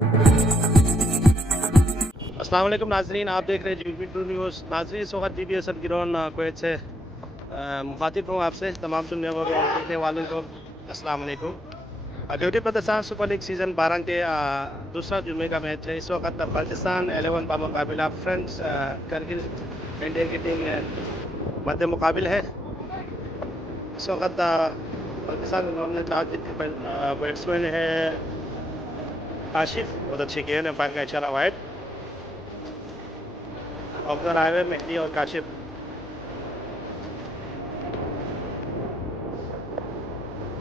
अस्सलाम वालेकुम नाज़रीन, आप देख रहे हैं GV2 न्यूज़। नाज़रीन, इस वक्त DBS गिरोन कुवैत से मुखातिब हूँ आपसे तमाम सुनने वालों और देखने वालों को अस्सलाम वालेकुम। Duty Pakistan super league season 12 के दूसरा जुमे का मैच है। इस वक्त पाकिस्तान 11 का मुकाबला फ्रेंड्स करगिल इंडिया की टीम मध्य मुकाबिल है। इस वक्त पाकिस्तान बैट्समैन है आशिफ, बहुत अच्छी गेंद, एम्पायर का इशारा वाइड। ओपनर आए हुए मेहदी और काशिफ।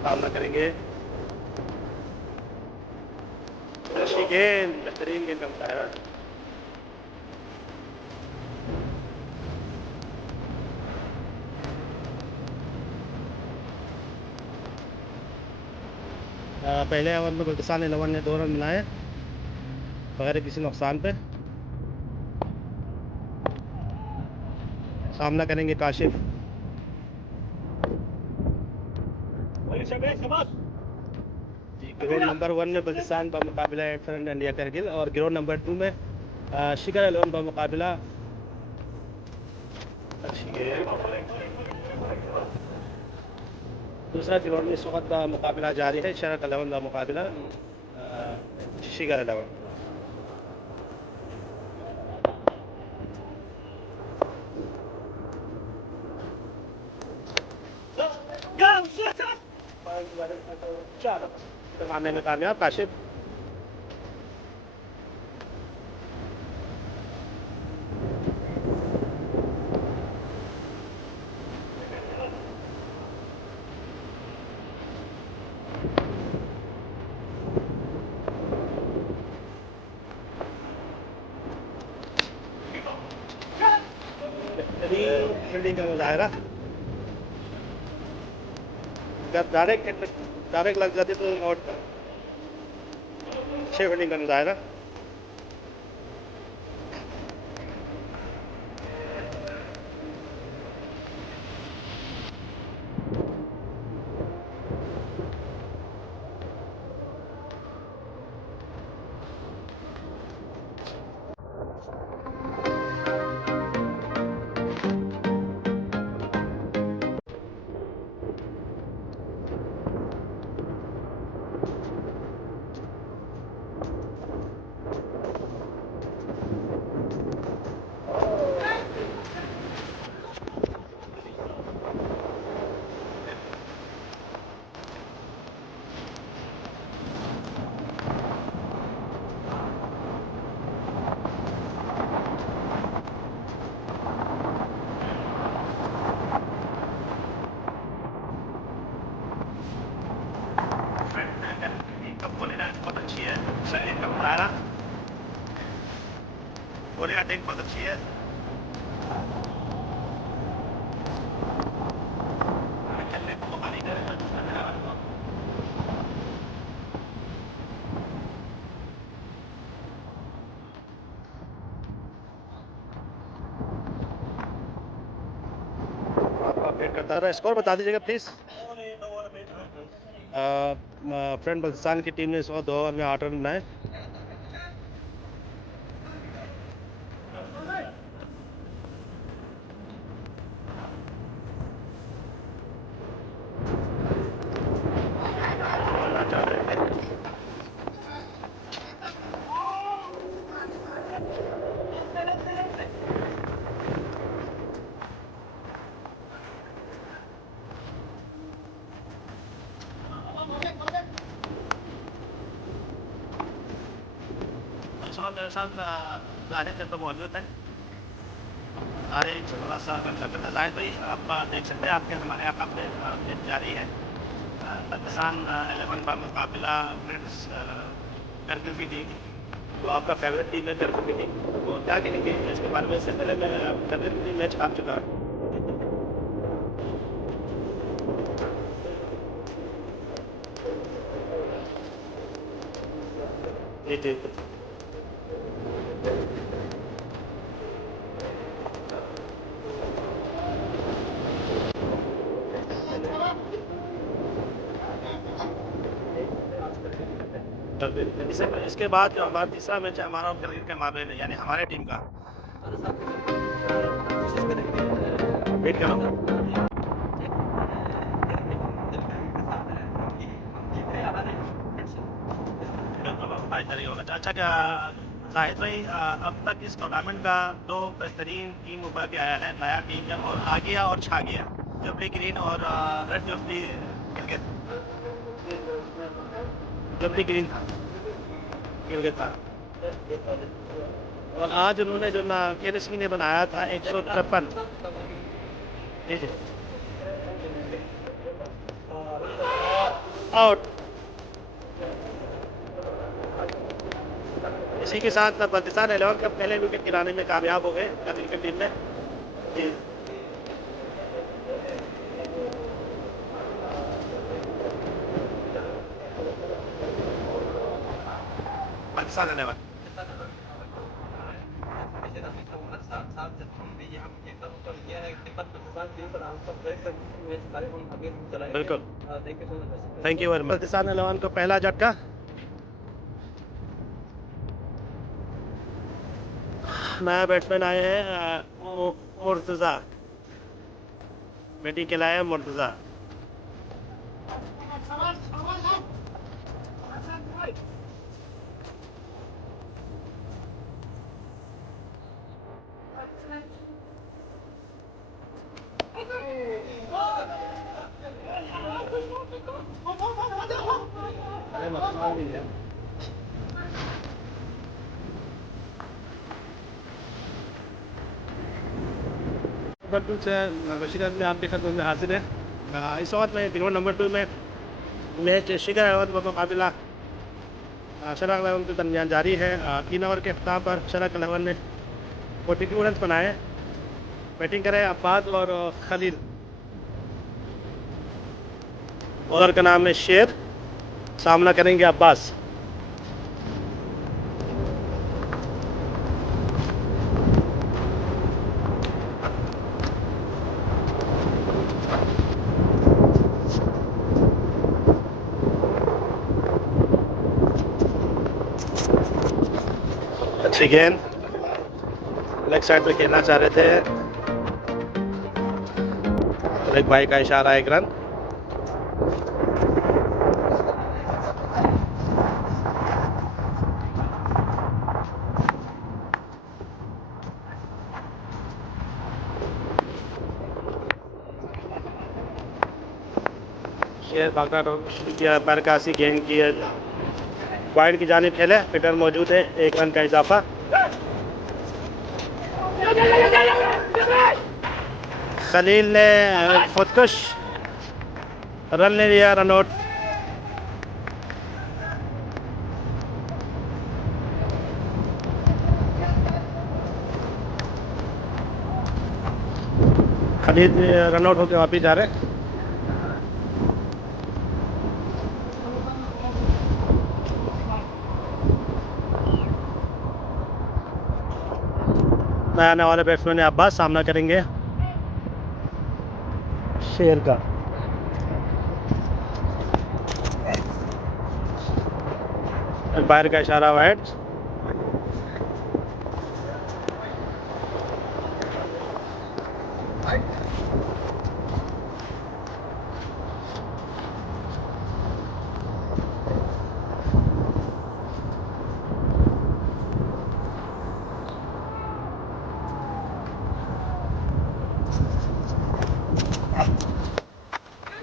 सामना करेंगे, अच्छी गेंद, बेहतरीन गेंद का मुकाबला। पहले ओवर में पाकिस्तान 11 ने 2 रन बनाए बगैर किसी नुकसान पे। सामना करेंगे काशिफ। ग्राउंड नंबर 1 में पाकिस्तान का मुकाबला है फ्रेंड इंडिया करगिल, और ग्राउंड नंबर 2 में शिखर 11 का मुकाबला। दूसरा ग्राउंड में इस वक्त का मुकाबला जारी है, शरक 11 का मुकाबला शिखर 11। मारने में कामयाब काशिफ। फील्डिंग का मुजाहरा, जब डायरेक्ट लग जाती तो आउट। 6 फील्डिंग का मुजाहरा। बहुत अच्छी है, फील्डिंग का मुजाहरा, पूरी अटैक बहुत अच्छी है। खेलने को मौका नहीं दे रहे हैं। आपका अपडेट करता रहा। स्कोर बता दीजिएगा प्लीज़। फ्रेंड पाकिस्तान की टीम ने इस वक्त 2 ओवर में 8 रन बनाए। मेरे साथ आरिफ तो मौजूद है। आरिफ थोड़ा सा जाहिद भाई, आप देख सकते हैं आपके हमारे यहाँ अपडेट जारी है। पाकिस्तान 11 का मुकाबला फ्रेंड्स करगिल की टीम, तो आपका फेवरेट टीम है करगिल की टीम, तो क्या कहेंगे इसके बारे में? इससे पहले मैं करगिल की टीम मैच हार चुका है। जी जी। इसके बाद जो हमारा तीसरा मैच है हमारा करीब के मामले में, यानी हमारे टीम का वेट करो। अच्छा क्या जाहिद भाई, अब तक इस टूर्नामेंट का दो बेहतरीन टीम उभर के आया है, नया टीम है और आ गया और छा गया, जबली ग्रीन और रेड जबली जबली ग्रीन था, गिलगित था। और आज उन्होंने जो ना केरसमी ने बनाया था 153 आउट। इसी के साथ पाकिस्तान एलेवन का पहले विकेट गिराने में कामयाब हो गए क्रिकेट टीम में। पाकिस्तान एलेवन बिल्कुल, thank you very much. Pakistan eleven को पहला झटका, नया बैट्समैन आए हैं मुर्तजा, बैटिंग के लाए मुर्तजा। नंबर 2 से रशीद अहमद आपके खिदमत में हाजिर है। इस वक्त में ग्राउंड नंबर 2 में मैच शिखर अहमद का मुकाबला शरक अलेवन के दरमियान जारी है। 3 ओवर के अख्ताम पर शरक अलेवन ने 42 रन बनाए। बैटिंग करे अब्बास और खलील, बॉलर का नाम है शेर, सामना करेंगे अब्बास। अच्छी गेंद, लेग साइड पे खेलना चाह रहे थे, लेग भाई का इशारा, एक रन। शेर भागना तो किया, बरकासी गेंद की है, वाइड की जानिब खेले, फिटर मौजूद है, 1 रन का इजाफा। खलील ने खुदकुश रन ले लिया, run out. Khaleel run out होकर वापिस जा रहे। नया आने वाले बैट्समैन अब्बास सामना करेंगे शेर का। अंपायर का इशारा वाइड।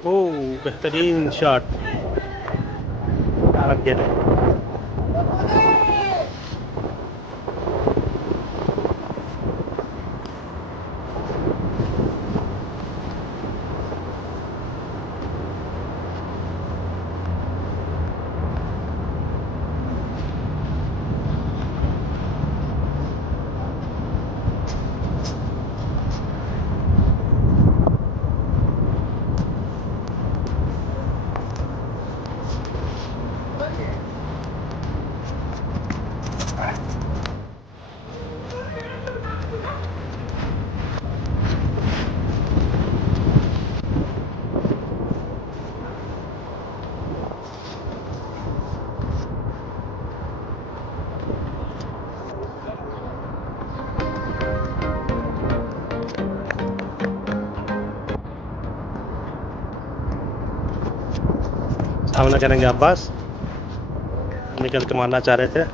ओह, बेहतरीन शॉट, लग गया। हमला करेंगे अब्बास, निकल के मारना चाह रहे थे।